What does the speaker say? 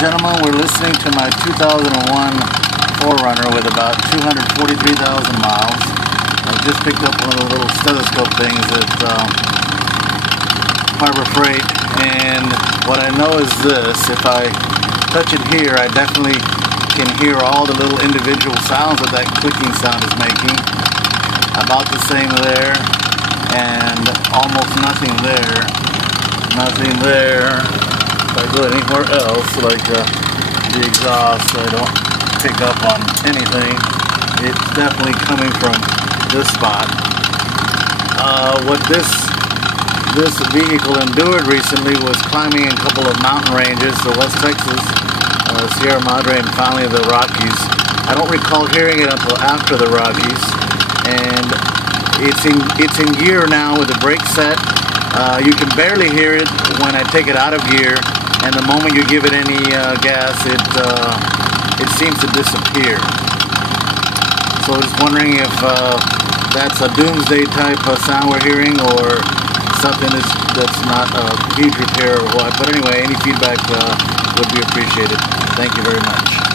Gentlemen, we're listening to my 2001 4Runner with about 243,000 miles. I just picked up one of the little stethoscope things at Harbor Freight, and what I know is this: if I touch it here, I definitely can hear all the little individual sounds that clicking sound is making. About the same there, and almost nothing there. Nothing there. If I go anywhere else, like the exhaust, I don't pick up on anything. It's definitely coming from this spot. What this vehicle endured recently was climbing a couple of mountain ranges, the West Texas, Sierra Madre, and finally the Rockies. I don't recall hearing it until after the Rockies, and it's in gear now with the brake set. You can barely hear it when I take it out of gear, and the moment you give it any gas, it seems to disappear. So I was wondering if that's a doomsday type of sound we're hearing, or something that's not a huge repair or what. But anyway, any feedback would be appreciated. Thank you very much.